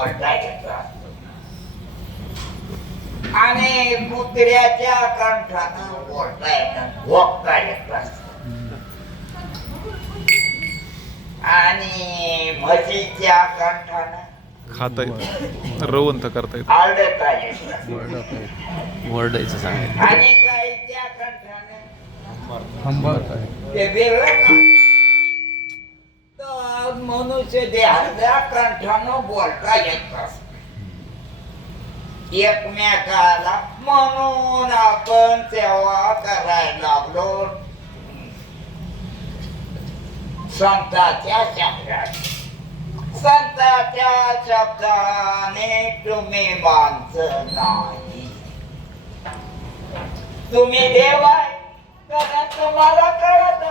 बोलता येत असतो आणि कुत्र्याच्या कंठानं बोलता येतं भोगता येत असत आणि म्हशीच्या कंठानं खाता येत रवंत करता येत आळता येत ओरडायचं सांगायचं आणि गाईच्या कंठानं हंबरता ते वेगळं का तर मनुष्य देहाच्या कंठानं बोलता येत असत एकमेकाला म्हणून आपण सेवा करायला लागलो संतांच्या शब्दात संतांच्या शब्दाने तुम्ही माणसं नाही तुम्ही देव आहे तर तुम्हाला कळत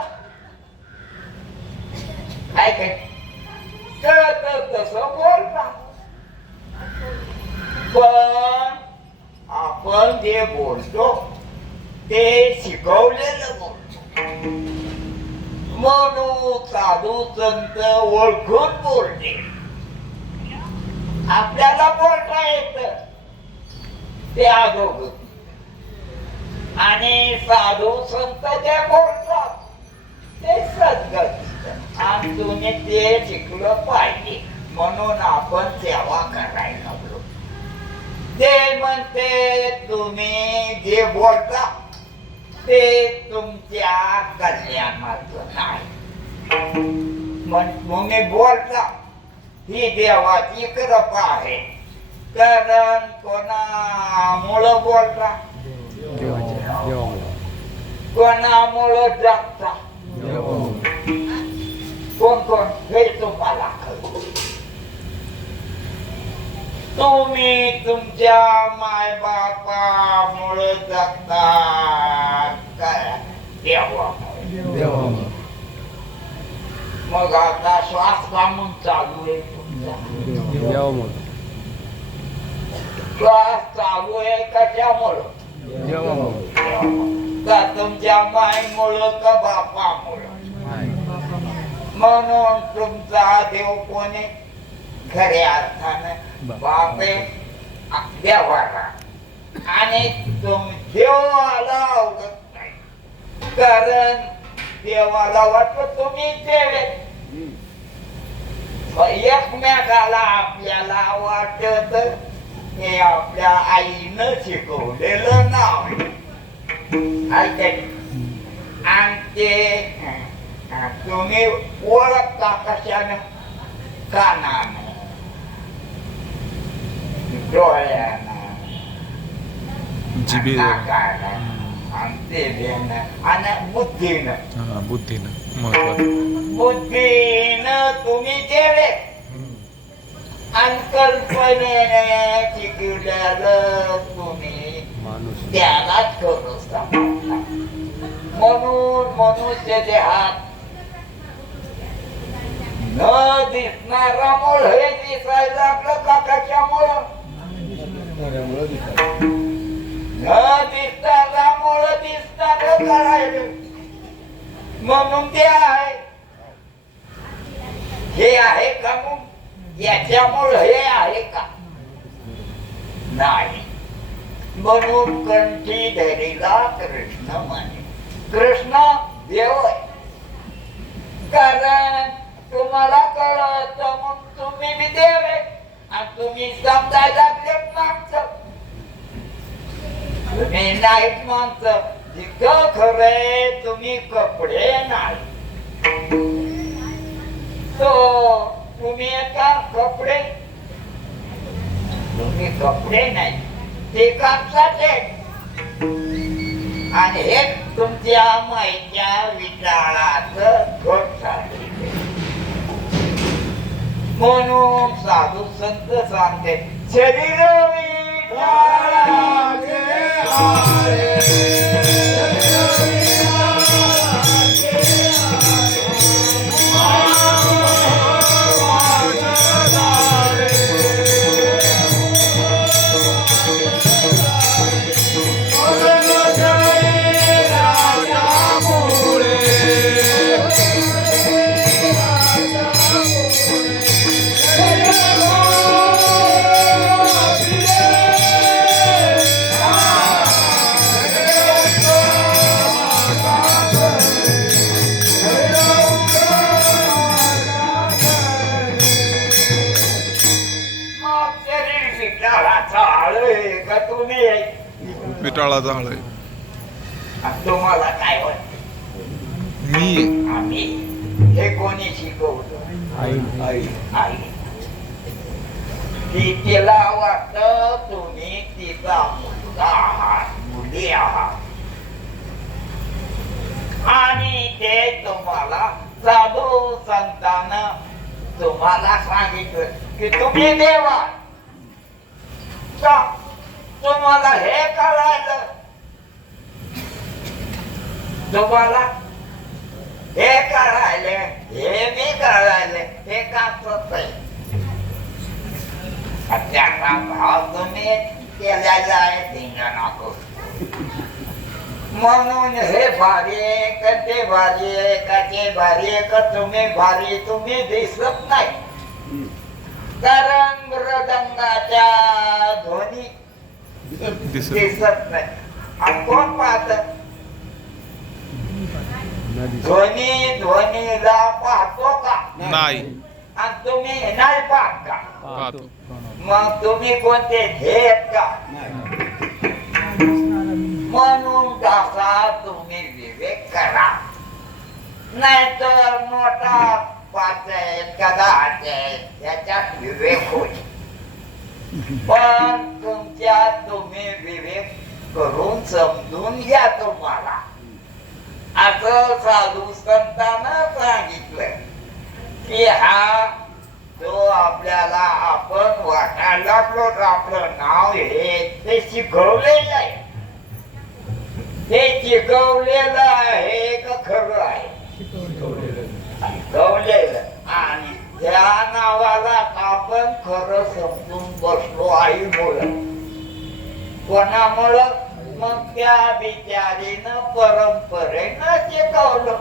काय काय कळत तसं बोलता पण आपण जे बोलतो ते शिकवलेलं बोलतो म्हणून साधू संत ओळखून बोलते आपल्याला बोलता येत ते अधोगत आणि साधू संत जे बोलतात ते सद्गत आणि तुम्ही ते शिकलं पाहिजे म्हणून आपण सेवा करायला लागलो ते म्हणते तुम्ही जे बोलता ते तुमच्या कल्याणाचं नाही तुम्ही बोलता ही देवाची कृपा आहे कारण कोणामुळं बोलता कोणामुळं जगता कोण कोण हे तुम्हाला कळतं तुम्ही तुमच्या माय बापामुळे जगता काय देवामुळे मग आता श्वास कामून चालू आहे तुमचा श्वास चालू आहे कशामुळं का तुमच्या माईमुळं का बापामुळं म्हणून तुमचा देव कोणी खऱ्या अर्थानं बापे देवाला आणि देवाला आवडत नाही कारण देवाला वाटत तुम्ही देवे एकमेकाला आपल्याला वाटत हे आपल्या आईनं शिकवलेलं नाव आहे आणि ते तुम्ही ओळखता कशानं कानानं डोळ्यानं नाकानं आणि तेल्यानं आणि बुद्धीनं बुद्धीनं महत्वाचं बुद्धीनं तुम्ही देवे आणि कल्पनेने शिकवलेलं तुम्ही त्यालाच करू शकता म्हणून मनुष्य देहात न दिसणारा मूळ हे दिसायला आपलं का कशामुळं न दिसणारा मूळ दिसणार करायचं म्हणून ते आहे हे आहे का मग याच्यामुळे हे आहे का नाही म्हणून कंठी धरीला कृष्ण म्हणे कृष्ण देव आहे कारण तुम्हाला कळत म्हणून तुम्ही बी देव आहे आणि तुम्ही समजायला लागलेत माणसं तुम्ही नाहीत माणसं जिथं खरंय तुम्ही कपडे नाही तो तुम्ही का कपडे तुम्ही कपडे नाही ते कापसाचे आणि हे तुमच्या माईच्या विचाराचं घट झाले म्हणून साधू संत सांगते शरीर विठाळाचा आळ आहे का तुम्ही विटाळाचा आळ आहे. आणि तुम्हाला काय वाटत मी आम्ही हे कोणी शिकवलं आई आई ती तिला वाटत तुम्ही तिचा मुलगा आहात मुली आहात आणि ते तुम्हाला साधू संतानं तुम्हाला सांगितलं की तुम्ही देवा का तुम्हाला हे कळालं तुम्हाला हे कळाले हे मी कळाले हे काचच आहे त्याचा भाव तुम्ही केलेला आहे धिंगाणा म्हणून हे भारी आहे का ते भारी आहे का ते भारी आहे का तुम्ही दिसत नाही कारण मृदंगाच्या ध्वनी दिसत नाही आणि कोण पाहत ध्वनीला पाहतो का नाही आणि तुम्ही नाही पाहत का पाहतो. मग तुम्ही कोणते घेत का म्हणून तसा तुम्ही विवेक करा नाहीतर मोठा 5 आहे का 10 याच्यात विवेक होईल पण तुमच्यात तुम्ही विवेक करून समजून घ्या तुम्हाला असं साधू संतांना सांगितलं की हा जो आपल्याला आपण वाटायला लागलो आपलं नाव हे ते शिकवलेलं आहे हे शिकवलेलं आहे का खरं आहे शिकवलेलं आणि त्या नावाला आपण खरं समजून बसलो आई बोलत कोणामुळं मग त्या बिचारीनं परंपरेनं शिकवलं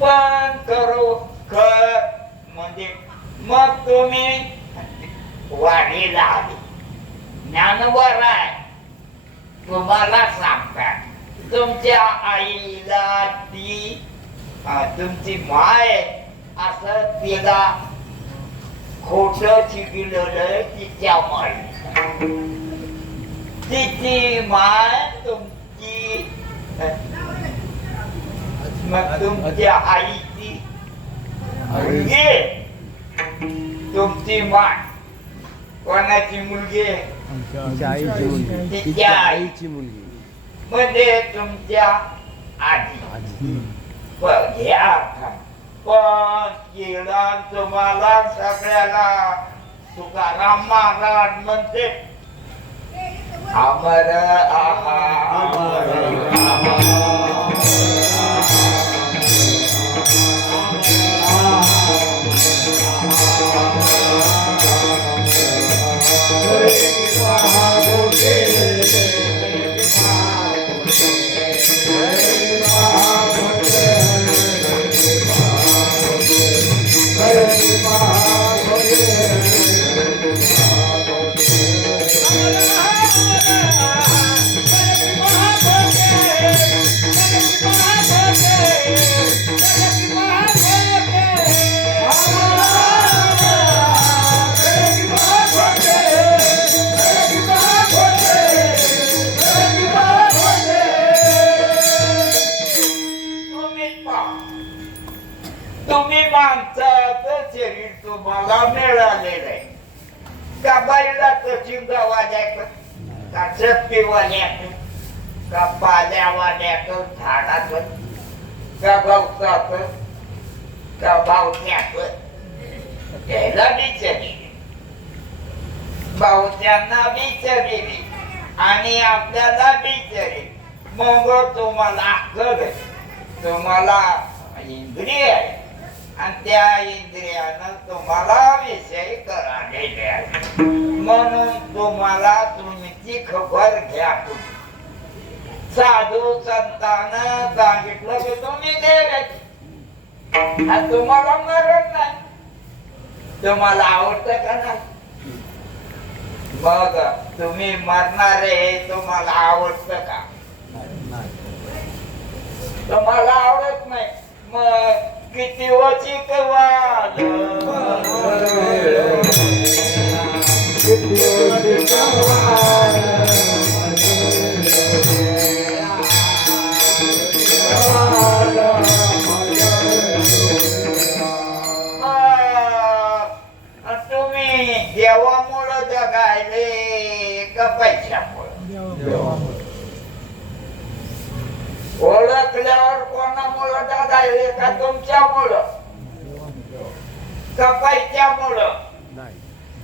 पण करू म्हणजे मग तुम्ही वाढीला आली ज्ञानवर आहे तुम्हाला सांगतात तुमच्या आईला ती तुमची माय असं तिला खोट शिकवलं तिच्या माई तिची माय तुमची मग तुमच्या आईची मुलगी तुमची माय कोणाची मुलगी तिच्या आईची मुलगी म्हणजे तुमच्या आजी घ्या पण केलं तुम्हाला सगळ्याला तुकाराम महाराज म्हणते अमर तुम्ही माणसाचं शरीर तुम्हाला मिळालेलं आहे का बैलाचं शिंग वाजायचं का चक्की वाजायचं का पाल्या वाजायचं झाडाचं का गवताचं का भावत्याचं त्याला बिचारी भावत्यांना बिचारी आणि आपल्याला बिचारी मग तुम्हाला अक्कल तुम्हाला इंद्रिय आहे आणि त्या इंद्रियानं तुम्हाला विषय करायले आहे म्हणून तुम्हाला तुमची खबर घ्या साधू संतानं सांगितलं की तुम्ही देवाची तुम्हाला मरण नाही तुम्हाला आवडतं का नाही मग तुम्ही मरणारे तुम्हाला आवडतं का तुम्हाला आवडत नाही मग किती वचित वाद तुम्ही देवामुळं जगायले का पैशामुळं? ओळखल्यावर कोणामुळं जगायले का तुमच्यामुळं का पैशामुळं?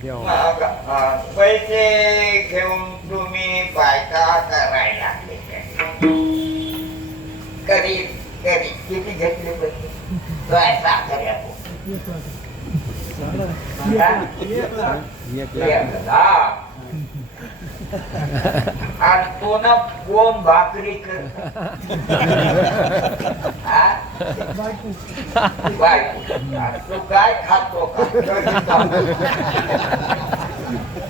मग पैसे घेऊन तुम्ही बायका करायला लागले कधी कधी किती घेतले पैसे? आणि पुन्हा कोण भाकरी कर तू काय खातो का?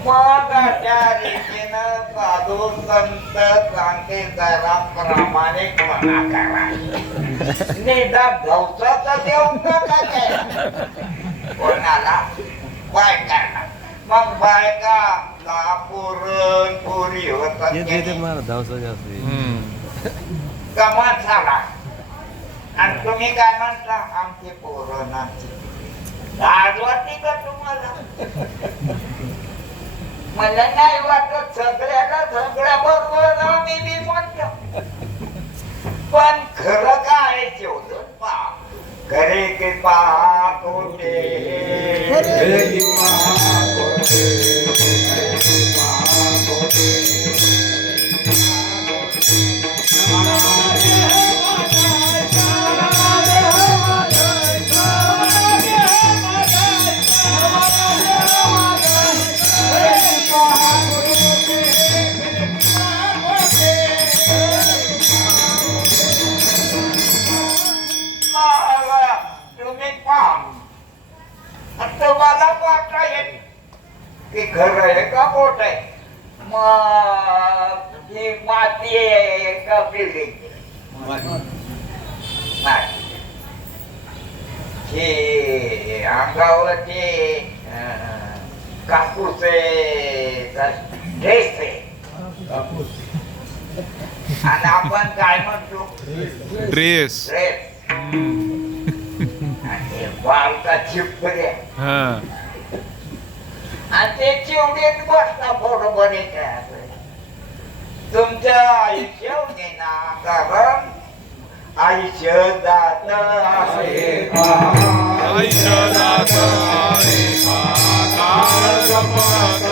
मग त्या रीतीनं साधू संत सांगते जरा प्रामाणिकपणा करा. निदान भवसाचा देऊन नका काय कोणाला बायकांना. मग बायका पुरण पुरी होतात कमाल झाला. आणि तुम्ही काय म्हणता? आमची पोरण आमची लाज वाटते का तुम्हाला? मला नाही वाटत. सगळ्या बरोबर आम्ही बी म्हणतो. पण खरं काय जेवढं पा करे के पाक होते तुम्हाला वाटता येत की खरं आहे का खोट आहे? मग ही माती आहे का बिल्डिंग? हे अंगावरती कापूस आहे ड्रेस आहे. आणि आपण काय म्हणतो? ड्रेस. ड्रेस. बालका चिपकले आणि ते चिवडीत बसता बरोबर आहे का? तुमच्या आयुष्य ना कारण आयुष्य जात आहे. आयुष्य जात आहे काळ जपत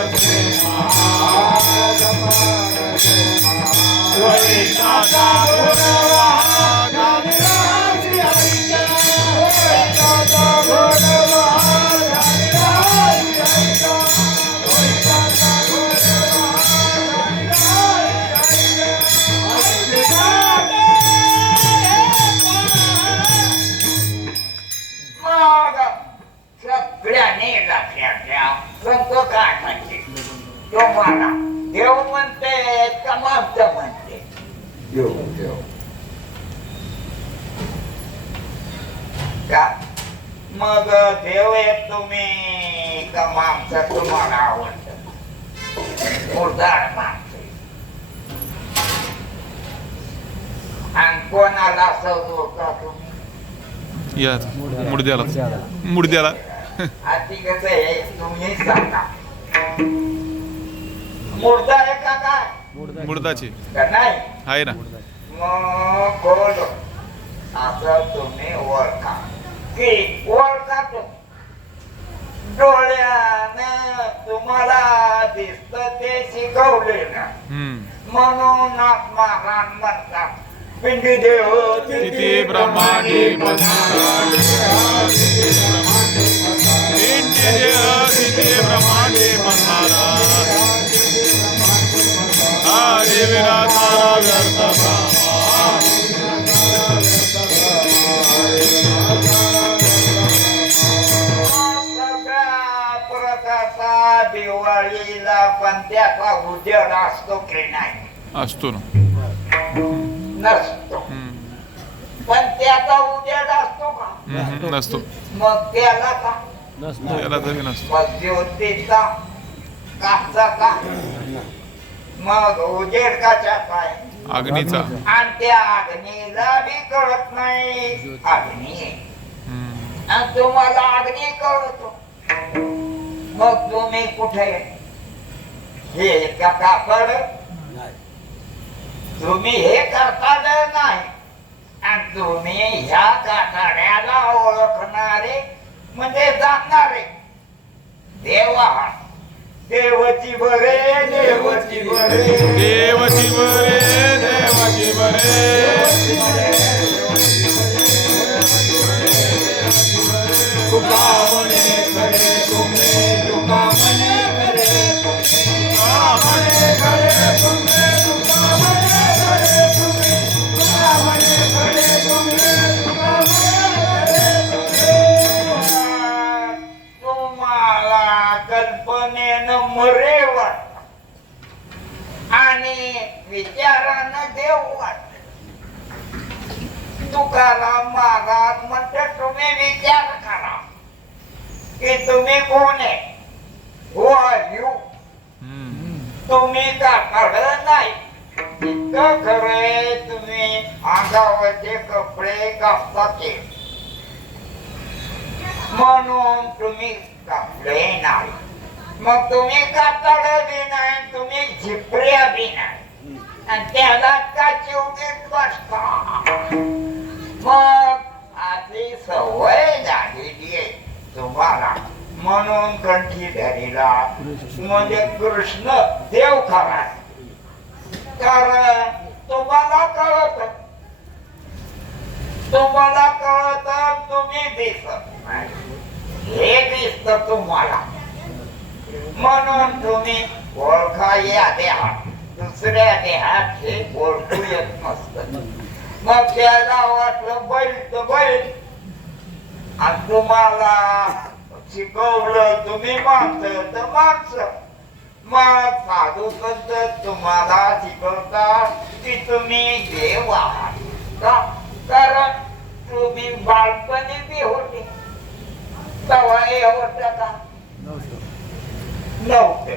सगळ्याने लक्षात घ्या. संत काय म्हणते? तो मला देव म्हणते का मागचं म्हणते? देव का? मग देव आहे तुम्ही का मागचं तुम्हाला आवडतं? मुर्दार मागचं. आणि कोणाला सजवता तुम्ही? या मुडद्याला आधी कसं आहे तुम्ही सांगा. मुर्दा आहे का काय? मुडदाची का नाही? आहे ना. मग बोल असं तुम्ही ओळखा की ओळखा तो डोळ्यानं तुम्हाला दिसत ते शिकवले ना. म्हणून महाराज म्हणतात पिंडी देव तिथे ब्रह्मांडी ब्रह्मांडे पधारा हरे विरातारा व्यर्थ दिवाळीला पण त्याचा उजेड असतो की नाही? असतो ना. नसतो. पण त्याचा उजेड असतो का? नसतो. मग त्याला का? त्याला तरी नसतो. मग ज्योतीचा काचा का मग उजेड काचा काय अग्नीचा आणि त्या अग्नीला बी कळत नाही अग्नी आहे. हम्म. आणि तुम्हाला अग्नी कळतो मग तुम्ही कुठे हे का कापड तुम्ही हे करताच नाही आणि तुम्ही ह्या कातड्याला ओळखणारे म्हणजे जाणणारे देव आहात. देवची बरे देवची बरे देवची बरे देवची बरे तुका म्हणे खरे तुम्ही तुका म्हणे खरे तुका म्हणे खरे तुम्ही तुका म्हणे खरे तुम्ही तुका म्हणे खरे तुम्ही तुका म्हणे खरे तुम्ही. तुम्हाला कल्पनेनं मरे वाटत आणि विचारानं देव वाटत. तुकाराम महाराज म्हणते तुम्ही विचार करा की तुम्ही कोण आहे. Who are you? हम्म. तुम्ही काकड नाही इतकं खरे तुम्ही अंगावरचे कपडे कापताचे म्हणून तुम्ही कापले नाही. मग तुम्ही कातड बी नाही तुम्ही झिपऱ्या बी नाही आणि त्याला का चिवटीत बसता. मग अशी सवय झालेली आहे तुम्हाला म्हणून कंठी धरीला म्हणजे कृष्ण देव खरा कारण तुम्हाला कळत तुम्ही दिसत नाही. हे दिसत तुम्हाला म्हणून तुम्ही ओळखा या देहात दुसऱ्या देहात हे ओळखू येत नसत. मग त्याला वाटलं बैल तर बैल आणि तुम्हाला शिकवलं तुम्ही माणसं तर माणसं. मग साधू संत तुम्हाला शिकवतात की तुम्ही देव आहात का कारण तुम्ही बालपणी बी होते तेव्हा हे होतं का नव्हते.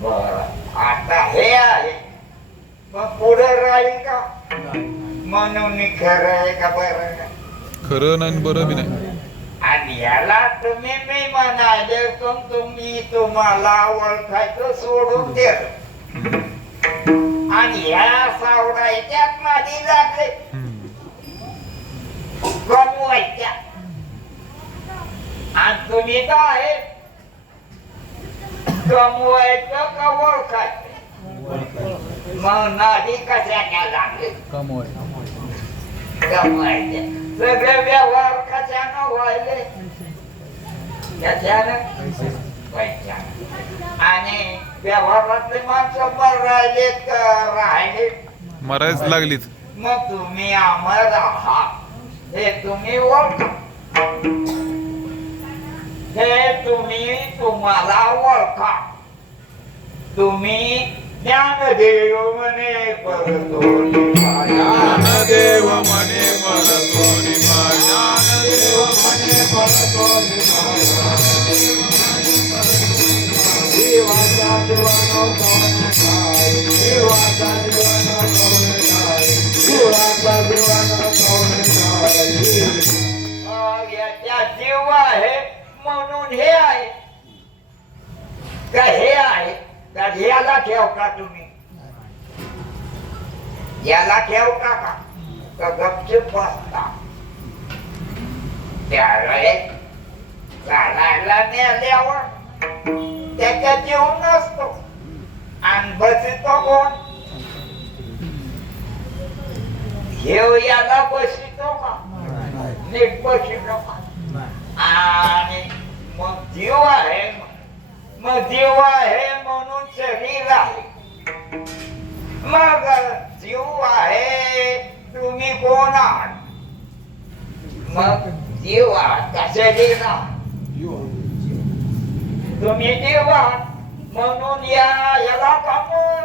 बरं आता हे आहे मग पुढे राहील का म्हणून खरं आहे का बरं खरं नाही बरं बी नाही. आणि याला तुम्ही मी म्हणाले पण तुम्ही तुम्हाला ओळखायचं सोडून दिलं आणि ह्या सावडायच्यात मादी लागले हम्म. कमवायच्या आणि तुम्ही काय आहे कमवायचं का ओळखायचं. मग नादी कशाच्या लागले कमवायचे सगळे व्यवहार कशानं व्हायले त्याच्यानं पैशानं. आणि व्यवहारातले माणसं पण राहिले तर राहिले मरायच लागलीत. मग तुम्ही अमर आहात हे तुम्ही ओळखा. हे तुम्ही तुम्हाला ओळखा. तुम्ही ज्ञानदेव म्हणे परतोनी ज्ञानदेव म्हणे परतोनी ज्ञानदेव म्हणे परतोनी देवाचा दिवाना कौन काय देवाचा दिवाना कौन काय देवाचा दिवाना कौन काय. याच्या जीव आहे म्हणून हे आहे का हे आहे का याला ठेवता तुम्ही याला ठेवता का गपचूप बसता. त्यावेळेस चालायला नेल्यावर त्याच्या जीव नसतो आणि बसितो कोण घेऊ याला बसितो का नीट बसितो का. आणि मग जीव आहे मग जीव आहे म्हणून शरीर आहे. मग जीव आहे तुम्ही कोण आहात मग जीव आहात का शरीर आहात. तुम्ही जीव आहात म्हणून याला कामून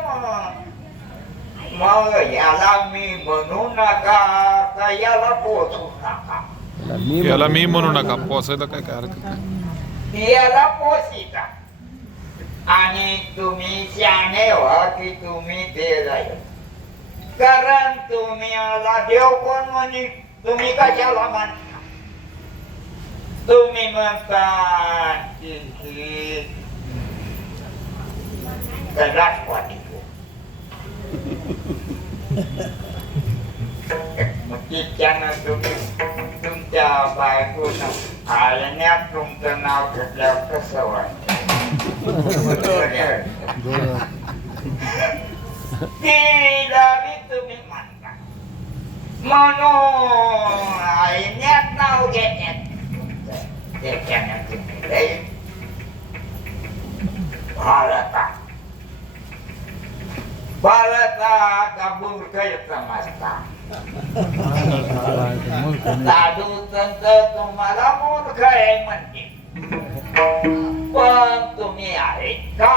मग याला मी म्हणू नका का याला पोचू नका. याला मी म्हणू नका पोसायला काय काय हरकत नाही. याला पोसिता आणि तुम्ही शहाणे व्हा की तुम्ही ते जाईल. कारण तुम्ही मला देव कोण म्हणे, तुम्ही कशाला मानता? तुम्ही म्हणता राष्ट्रवादी मग तिच्यानं तुम्ही तुमच्या बायकोनं आळण्यात तुमचं नाव घेतल्यावर कसं वाटतं? तिला बी तुम्ही मानता म्हणून आळण्यात नाव घेण्यात त्याच्यानं तुम्ही लई भारता का मूर्ख समजता. साधू संत तुम्हाला मूर्ख आहे म्हणते, पण तुम्ही आहे का?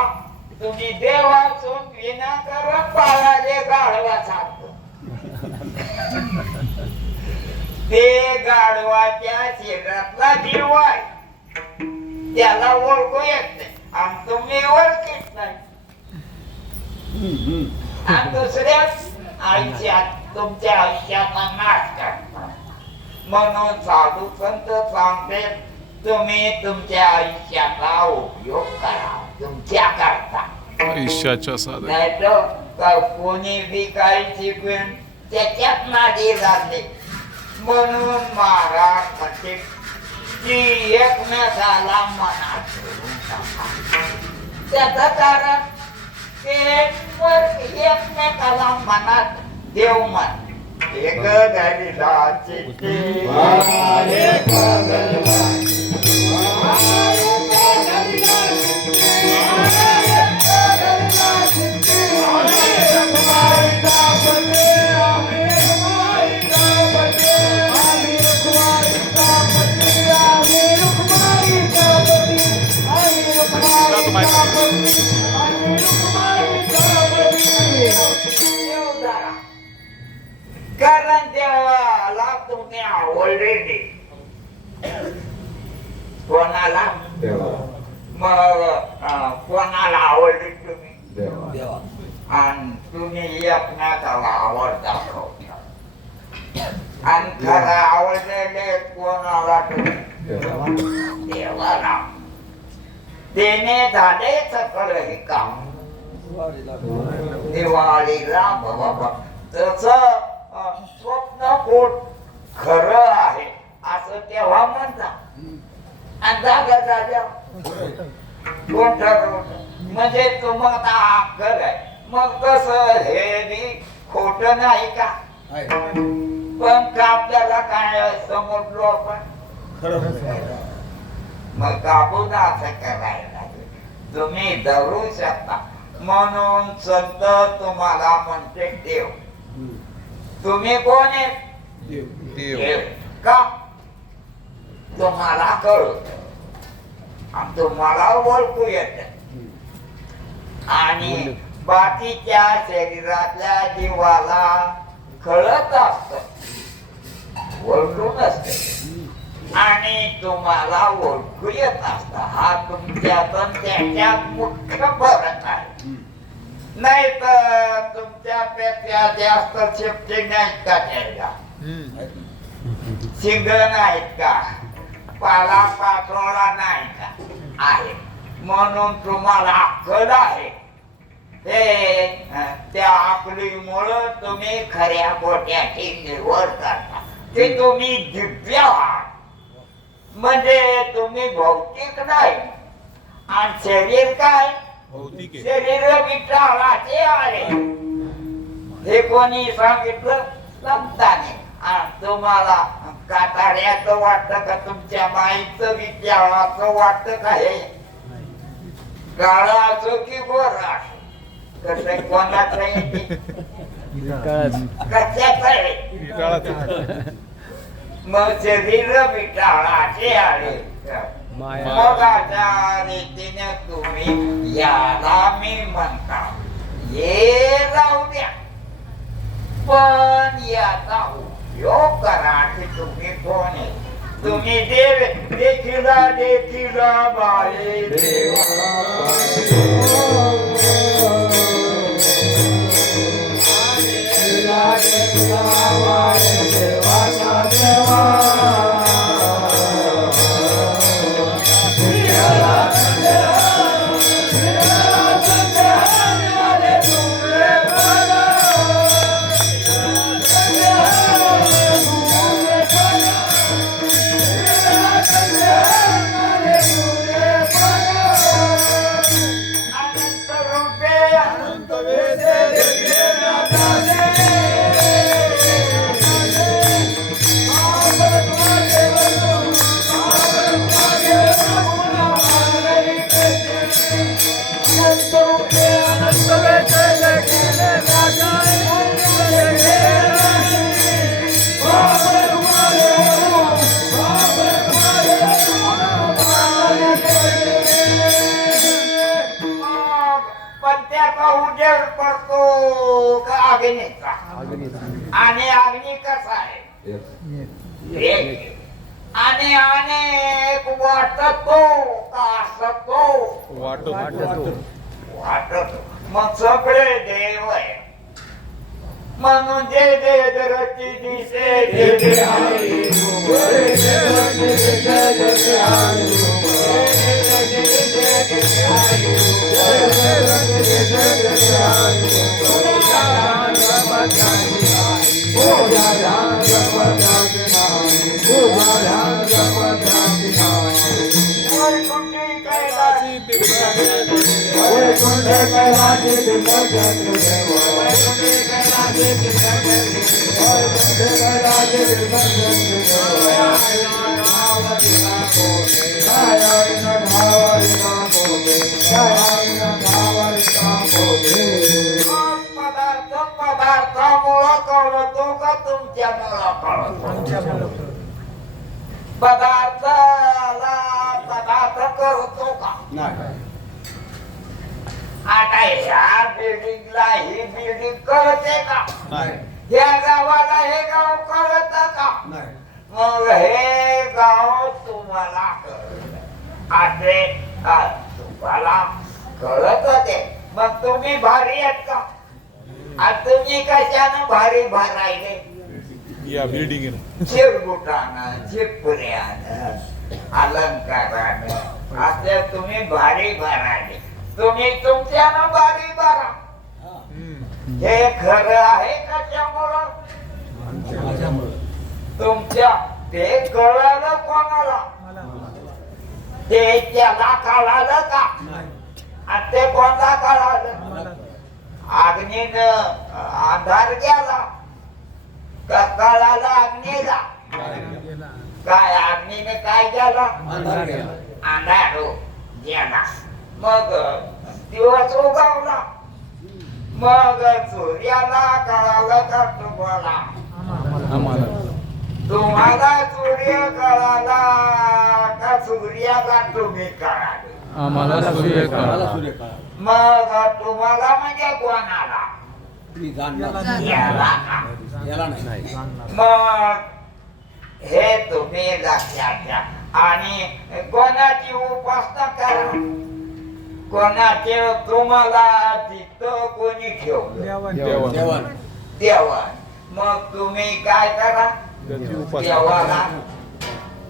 तुम्ही देवासून विनाकारण पाळाले गाढवा सांगतो. ते गाढवाच्या शरीरातला जीव आहे, त्याला ओळखू येत नाही आणि तुम्ही ओळखीत नाही. आणि दुसऱ्याच आयुष्यात तुमच्या आयुष्याचा नाश करता. म्हणून साधू संत सांगते तुम्ही तुमच्या आयुष्याचा उपयोग करा तुमच्या करता. आयुष्याच्या साधन नाही तर कोणी बी काही शिकून त्याच्यात नादी लागले. म्हणून महाराज म्हणते की एकमेकाला मनात ठेवून टाका. त्याचं कारण एकमेकाला मनात देव मन एक धरिला चित्ती कारण देवाला तुम्ही आवडले कोणाला मग कोणाला आवडले तुम्ही आणि तुम्ही एकमेकाला आवड दाखवता. आणि खरं आवडलेले कोणाला तुम्ही देवाला. देणे झाले सकळ हे काम दिवाळीला बाबा. तसं स्वप्न पोट खरं आहे असं तेव्हा म्हणता आणि जागा जाग्या कोण ठरवलं म्हणजे तुम्हाला अक्कल आहे. मग कसं हे बी खोट नाही का? पण का आपल्याला काय समजलो आपण मग काबून असं करायला तुम्ही धरू शकता. म्हणून संत तुम्हाला म्हणते देव. तुम्ही कोण आहे? देव. का? तुम्हाला कळत आणि तुम्हाला ओळखू येत आणि बाकीच्या शरीरातल्या जीवाला कळत असत ओळखू नसते आणि तुम्हाला ओळखू येत असत. हा तुमच्यात त्याच्यात मुख्य फरक आहे. नाही तर तुमच्यापेक्षा जास्त शेपटी नाहीत का त्याला? शिंग नाहीत का? पाला पाचोळा नाही का? आहे. म्हणून तुम्हाला अक्कल आहे. त्या अकलीमुळं तुम्ही खऱ्या गोट्याची निवड करता. ते तुम्ही दिव्य आहात म्हणजे तुम्ही भौतिक नाही. आणि शरीर काय? शरीर विठाळाचे आहे. हे कोणी सांगितलं? संताने. तुम्हाला काताड्याचं वाटतं का? तुमच्या माईचं विद्याळाचं वाटतं का? हे काळा असो की गोरा असो कसं कोणाचं आहे कशाचं आहे? मग शरीर विठाळाचे आहे. मग अशा रीतीने तुम्ही याला मी म्हणता हे जाऊ द्या पण याचा उपयोग करा की तुम्ही कोण आहे. तुम्ही देव देखील बाळे देवा अनंत रूपे अनंत वेदे पण त्याचा उजेड पडतो का अग्नीचा आणि अग्नी कसा आहे एक. आणि अनेक वाटतो का असतो वाटत मग सगळे देव आहे म्हणून जे जे दरची दिसे जे जे आहे पदार्थामुळं कळतो का तुमच्यामुळं कळतो पदार्थाला पदार्थ करतो का आता ह्या बिल्डिंगला ही बिल्डिंग कळते का या गावाला हे गाव कळत का मग हे गाव तुम्हाला कळत असे तुम्हाला कळत ते मग तुम्ही भारी आहेत का आज तुम्ही कशानं भारी भरायले या बिल्डिंग चिरगुटानं चिपऱ्यानं अलंकारानं असे तुम्ही भारी भरायले तुम्ही तुमच्यानं भारी भरा हे खरं आहे कशामुळं तुमच्या ते कळलं कोणाला ते त्याला कळालं का आणि ते कोणाला कळालं अग्नीनं अंधार गेला का कळाला अग्नीला काय अग्नीने काय केला अंधार गेला मग दिवस उगवला मग सूर्याला कळालं का तुम्हाला तुम्हाला सूर्य कळाला का सूर्याला तुम्ही कळाले आम्हाला सूर्य कळाला मग तुम्हाला म्हणजे कोणाला याला का? मग हे तुम्ही लक्षात घ्या आणि कोणाची उपासना करा कोणाचे तुम्हाला तिथं कोणी ठेवलं देवान मग तुम्ही काय करा देवाला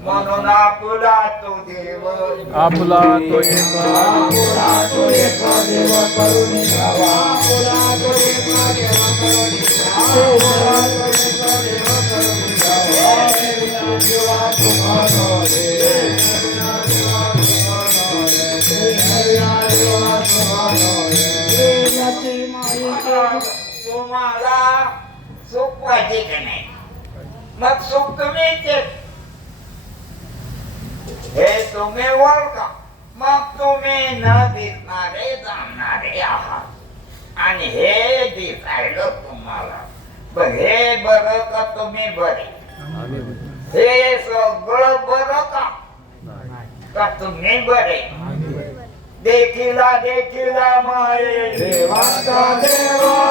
म्हणून आपला तो देव आपला तो एक देव करून घ्यावा आपला तो एक देव करून तुम्हाला सुख पाहिजे की नाही मग सुख तुम्हीच हे तुम्ही ओळखा मग तुम्ही न दिसणारे जाणणारे आहात आणि हे दिसायला तुम्हाला पण हे बरं का तुम्ही बरे हे सगळं बरं का तुम्ही बरे देखिला माये देवाचा देवा